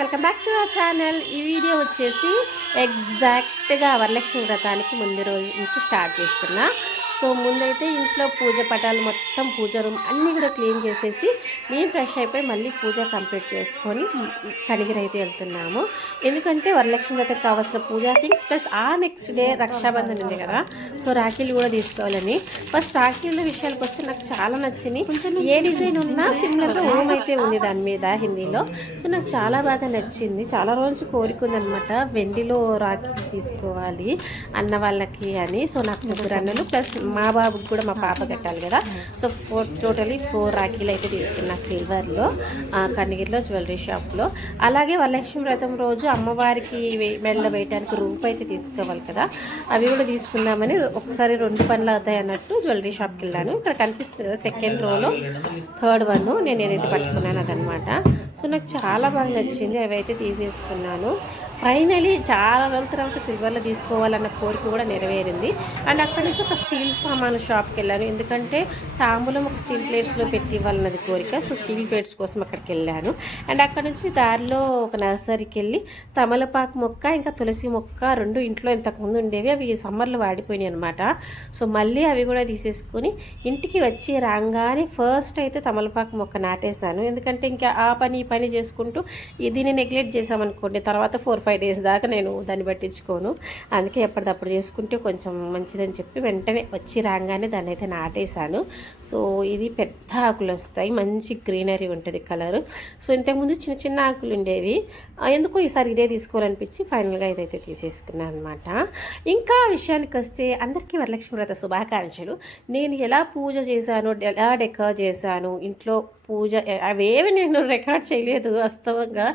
Welcome back to our channel ఈ video వచ్చేసి ఎగ్జాక్ట్గా వరలక్ష్మి వ్రతానికి ముందు రోజు నుంచి స్టార్ట్ చేస్తున్నా. సో ముందైతే ఇంట్లో పూజ పటాలు మొత్తం పూజ రూమ్ అన్నీ కూడా క్లీన్ చేసేసి నేను ఫ్రెష్ అయిపోయి మళ్ళీ పూజ కంప్లీట్ చేసుకొని కనిగిరి అయితే వెళ్తున్నాము. ఎందుకంటే వరలక్ష్మి వ్రతం కావాల్సిన పూజా థింగ్స్ ప్లస్ ఆ నెక్స్ట్ డే రక్షాబంధన్ ఉంది కదా సో రాఖీలు కూడా తీసుకోవాలని. ఫస్ట్ రాఖీల విషయాలకు వస్తే నాకు చాలా నచ్చింది కొంచెం ఏ డిజైన్ ఉన్నా సిమ్లర్గా ఓం అయితే ఉంది దాని మీద హిందీలో. సో నాకు చాలా బాగా నచ్చింది. చాలా రోజు కోరికుందనమాట వెండిలో రాఖీ తీసుకోవాలి అన్న వాళ్ళకి అని. సో నాకు ముగ్గురు అన్నలు ప్లస్ మా బాబుకి కూడా మా పాప కట్టాలి కదా. సో ఫోర్ టోటలీ ఫోర్ రాఖీలు అయితే తీసుకున్నా సిల్వర్లో కన్నగిరిలో జ్యువెలరీ షాప్లో. అలాగే వరలక్ష్మి వ్రతం రోజు అమ్మవారికి మెడలో వేయడానికి రూపు అయితే తీసుకోవాలి కదా. అవి కూడా తీసుకుందామని ఒకసారి రెండు పనులు అవుతాయి అన్నట్టు జ్యువెలరీ షాప్కి వెళ్ళాను. ఇక్కడ కనిపిస్తుంది కదా సెకండ్ రోలో. థర్డ్ వన్ నేను ఏదైతే పట్టుకున్నాను అదనమాట సో నాకు చాలా బాగా నచ్చింది. అవి అయితే తీసేసుకున్నాను. ఫైనలీ చాలా రోజుల తర్వాత సిల్వర్లో తీసుకోవాలన్న కోరిక కూడా నెరవేరింది. అండ్ అక్కడి నుంచి ఒక స్టీల్ సామాను షాప్కి వెళ్ళాను. ఎందుకంటే తాంబూలం ఒక స్టీల్ ప్లేట్స్లో పెట్టి ఇవ్వాలన్నది కోరిక. సో స్టీల్ ప్లేట్స్ కోసం అక్కడికి వెళ్ళాను. అండ్ అక్కడ నుంచి దారిలో ఒక నర్సరీకి వెళ్ళి తమలపాకు మొక్క ఇంకా తులసి మొక్క రెండు ఇంట్లో ఇంతకుముందు ఉండేవి. అవి సమ్మర్లో వాడిపోయినాయి అనమాట సో మళ్ళీ అవి కూడా తీసేసుకుని ఇంటికి వచ్చి రాగానే ఫస్ట్ అయితే తమలపాకు మొక్క నాటేశాను. ఎందుకంటే ఇంకా ఆ పని ఈ పని చేసుకుంటూ ఈ దీన్ని నెగ్లెక్ట్ చేసామనుకోండి తర్వాత ఫోర్ ఫైవ్ డేస్ దాకా నేను దాన్ని పట్టించుకోను. అందుకే ఎప్పటిదప్పుడు చేసుకుంటే కొంచెం మంచిదని చెప్పి వెంటనే వచ్చి రాగానే దాన్ని అయితే నాటేశాను. సో ఇది పెద్ద ఆకులు వస్తాయి. మంచి గ్రీనరీ ఉంటుంది కలరు. సో ఇంతకుముందు చిన్న చిన్న ఆకులు ఉండేవి ఎందుకో ఈసారి ఇదే తీసుకోవాలనిపించి ఫైనల్గా ఇదైతే తీసేసుకున్నాను అనమాట ఇంకా విషయానికి వస్తే అందరికీ వరలక్ష్మి వ్రత శుభాకాంక్షలు. నేను ఎలా పూజ చేశాను ఎలా డెకర్ చేశాను ఇంట్లో పూజ అవేవి నేను రికార్డ్ చేయలేదు వాస్తవంగా.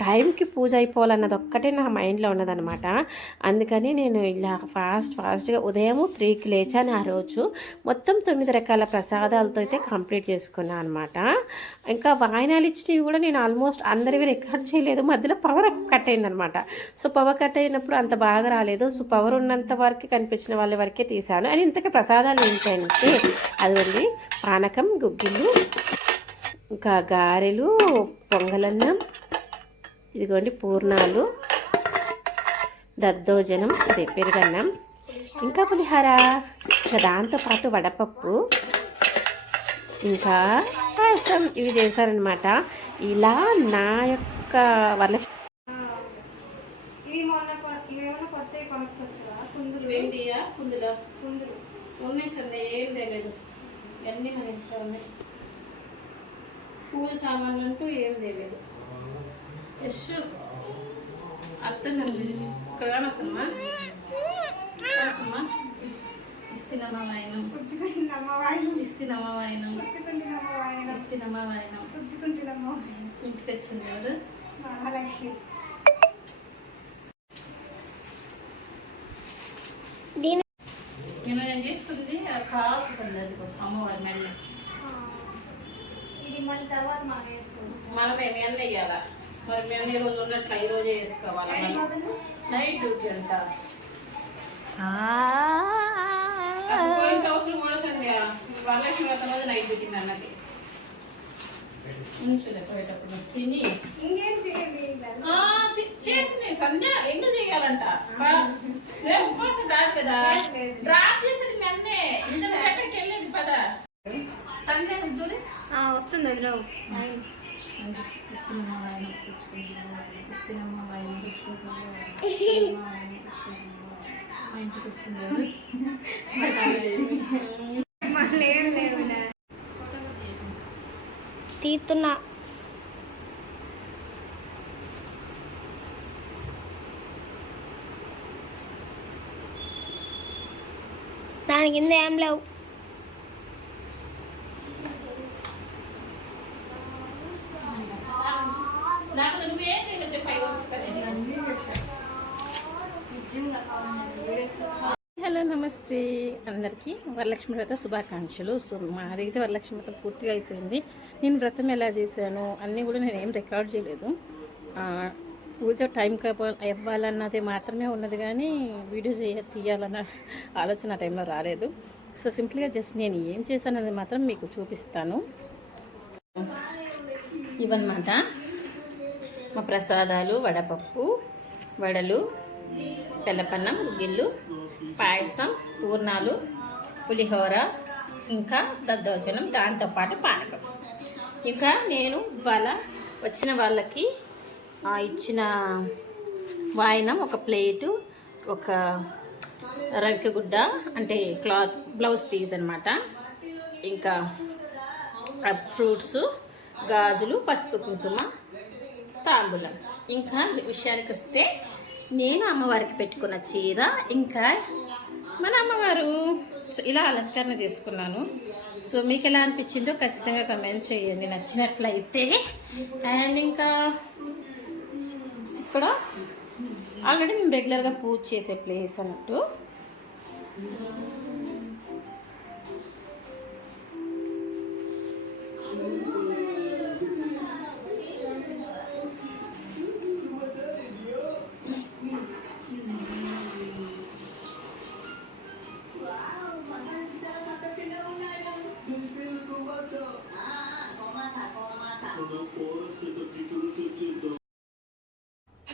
టైంకి పూజ అయిపోవాలన్నది ఒక్కటే నా మైండ్లో ఉన్నదనమాట అందుకని నేను ఇలా ఫాస్ట్ ఫాస్ట్గా ఉదయం త్రీకి లేచాను ఆ రోజు. మొత్తం తొమ్మిది రకాల ప్రసాదాలతో అయితే కంప్లీట్ చేసుకున్నాను అనమాట ఇంకా వాయినాలు ఇచ్చినవి కూడా నేను ఆల్మోస్ట్ అందరివి రికార్డ్ చేయలేదు. మధ్యలో పవర్ కట్ అయిందనమాట సో పవర్ కట్ అయినప్పుడు అంత బాగా రాలేదు. సో పవర్ ఉన్నంత వరకు కనిపించిన వాళ్ళ వరకే తీశాను. అని ఇంతకీ ప్రసాదాలు ఏంటంటే అది ఉంది పానకం గుగ్గిళ్ళు ఇంకా గారెలు పొంగలన్నం ఇదిగోండి పూర్ణాలు దద్దోజనం అదే పెరుగన్నం ఇంకా పులిహార ఇంకా దాంతోపాటు వడపప్పు ఇంకా పాయసం ఇవి చేశారనమాట ఇలా నా యొక్క కుందులు? ఉన్నాయి సందే ఏం తెలియదు అన్నీ మన ఇంట్లో ఉన్నాయి? పూజ సామాన్లు అంటూ ఏం తెలియదు. యశ్ అర్థం కనిపిస్తుంది. ఇక్కడ కానొస్తుందమ్మా ఇస్తున్నమా వాయనం. ఇస్తున్నమా వాయనం. ఇస్తున్నమా వాయనం. ఇంటికి వచ్చింది ఎవరు? మహాలక్ష్మి. నేను చేసుకుంది? కావాల్సి వస్తుంది అది అమ్మవారి మెల్ల ఇది మళ్ళీ తర్వాత మనం వేసుకోవచ్చు. మన ఎన్న వేయాలా? మరి మేము ఈ రోజు ఉన్నట్లు ఈ రోజే వేసుకోవాలా నైట్ డ్యూటీ అంట. అసలు పోయిన సంవత్సరం కూడా సంధ్య వరలక్ష్మి వ్రతం రోజు నైట్ డ్యూటీ అన్నది. ఉంచులే పోయేటప్పుడు తిని. చేసింది. సంధ్య ఎండు చేయాలంట. రేపు ఉపవాసం కాదు. కదా డ్రాప్ చేసేది మెన్నే ఇంత నువ్వు ఎక్కడికి వెళ్ళేది పద సంధ్య నువ్వు చూడు వస్తుంది అందులో ఇస్తున్నామా వాయినం పుచ్చుకుంటున్నామా ఇస్తున్నామా వాయినం పుచ్చుకుంటున్నామా ఇస్తున్నామా వాయినం పుచ్చుకుంటున్నామా మా ఇంటికి వచ్చింది. తీస్తున్నా దాని కింద ఏం లేవు నాకు నువ్వేం తినో చెప్పు అవి పంపిస్తాను హలో నమస్తే. అందరికీ వరలక్ష్మి వ్రత శుభాకాంక్షలు. సో మాదైతే వరలక్ష్మి వ్రతం పూర్తిగా అయిపోయింది. నేను వ్రతం ఎలా చేశాను అన్నీ కూడా నేను ఏం రికార్డ్ చేయలేదు. పూజ టైం ఇవ్వాలన్నది మాత్రమే ఉన్నది కానీ వీడియో చేయ తీయాలన్న ఆలోచన ఆ టైంలో రాలేదు. సో సింపుల్గా జస్ట్ నేను ఏం చేశానన్నది మాత్రం మీకు చూపిస్తాను. ఇవన్నమాట. మా ప్రసాదాలు వడపప్పు వడలు తెల్లపన్నం గుగ్గిళ్ళు పాయసం పూర్ణాలు పులిహోర ఇంకా దద్దోజనం దాంతోపాటు పానకం. ఇంకా నేను ఇవాళ వచ్చిన వాళ్ళకి ఇచ్చిన వాయినం ఒక ప్లేటు ఒక రవిక గుడ్డ అంటే క్లాత్ బ్లౌజ్ పీస్ అనమాట ఇంకా ఫ్రూట్స్ గాజులు పసుపు కుంకుమ తాంబూలం. ఇంకా విషయానికి వస్తే నేను అమ్మవారికి పెట్టుకున్న చీర ఇంకా మన అమ్మవారు. ఇలా అలంకరణ తీసుకున్నాను సో మీకు ఎలా అనిపించిందో ఖచ్చితంగా కమెంట్ చేయండి నచ్చినట్లయితే. అండ్ ఇంకా ఇక్కడ ఆల్రెడీ మేము రెగ్యులర్గా పూజ చేసే ప్లేస్ అన్నట్టు.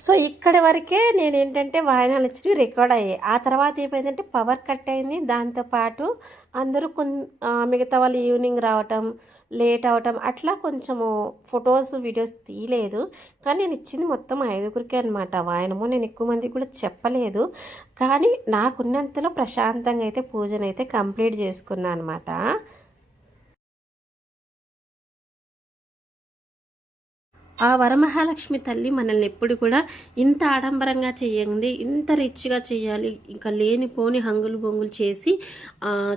సో ఇక్కడ వరకే నేను ఏంటంటే వాయనాలు వచ్చినవి రికార్డ్ అయ్యాయి. ఆ తర్వాత ఏమైందంటే పవర్ కట్ అయింది. దాంతోపాటు అందరూ కొన్ మిగతా వాళ్ళు ఈవినింగ్ రావటం లేట్ అవటం అట్లా కొంచెము ఫొటోస్ వీడియోస్ తీయలేదు. కానీ నేను ఇచ్చింది మొత్తం ఐదుగురికే అనమాట వాయనము నేను ఎక్కువ మందికి కూడా చెప్పలేదు. కానీ నాకున్నంతలో ప్రశాంతంగా అయితే పూజనైతే కంప్లీట్ చేసుకున్నాను అనమాట ఆ వరమహాలక్ష్మి తల్లి మనల్ని ఎప్పుడు కూడా ఇంత ఆడంబరంగా చేయండి ఇంత రిచ్గా చేయాలి ఇంకా లేనిపోని హంగులు బొంగులు చేసి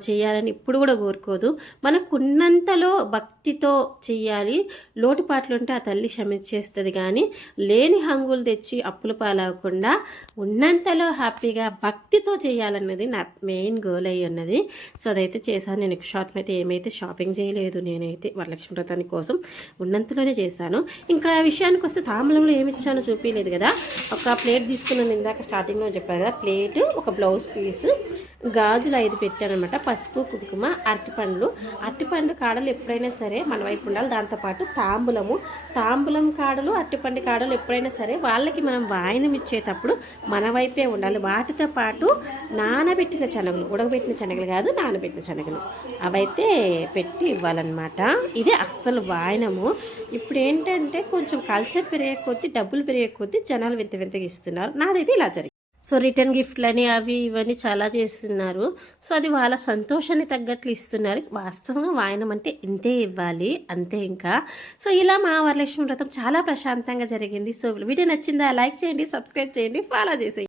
చేయాలని ఇప్పుడు కూడా కోరుకోదు. మనకున్నంతలో భక్తితో చేయాలి లోటుపాట్లు ఉంటే ఆ తల్లి క్షమించేస్తుంది కానీ లేని హంగులు తెచ్చి అప్పుల పాలవకుండా ఉన్నంతలో హ్యాపీగా భక్తితో చేయాలన్నది నా మెయిన్ గోల్ అయ్యి ఉన్నది. సో అదైతే చేశాను. నేను ఎక్కువ అయితే ఏమైతే షాపింగ్ చేయలేదు నేనైతే వరలక్ష్మి వ్రతాని కోసం. ఉన్నంతలోనే చేశాను. ఇంకా ఇంకా విషయానికి వస్తే తాంబూలంలో ఏమి ఇచ్చానో చూపించలేదు కదా. ఒక ప్లేట్ తీసుకున్నాను ఇందాక స్టార్టింగ్లో చెప్పారు కదా. ప్లేట్ ఒక బ్లౌజ్ పీస్ గాజులు ఐదు పెట్టానమాట పసుపు కుంకుమ అరటిపండ్లు. అరటిపండు కాడలు ఎప్పుడైనా సరే మన వైపు ఉండాలి. దాంతోపాటు తాంబూలము. తాంబూలం కాడలు అరటిపండు కాడలు ఎప్పుడైనా సరే వాళ్ళకి మనం వాయినం ఇచ్చేటప్పుడు మన వైపే ఉండాలి. వాటితో పాటు నానబెట్టిన శనగలు ఉడకబెట్టిన శనగలు కాదు నానబెట్టిన శనగలు. అవైతే పెట్టి ఇవ్వాలన్నమాట. ఇది అస్సలు వాయనము. ఇప్పుడు ఏంటంటే కొంచెం కల్చర్ పెరిగే కొద్దీ డబ్బులు పెరిగే కొద్దీ జనాలు వింత వింతగా ఇస్తున్నారు. నాదైతే ఇలా జరిగింది. సో రిటర్న్ గిఫ్ట్లని అవి ఇవన్నీ చాలా చేస్తున్నారు. సో అది వాళ్ళ సంతోషాన్ని తగ్గట్లు ఇస్తున్నారు. వాస్తవంగా వాయనం అంటే ఇంతే ఇవ్వాలి అంతే ఇంకా. సో ఇలా మా వరలక్ష్మి వ్రతం చాలా ప్రశాంతంగా జరిగింది. సో వీడియో నచ్చిందా లైక్ చేయండి సబ్స్క్రైబ్ చేయండి ఫాలో చేసేయండి.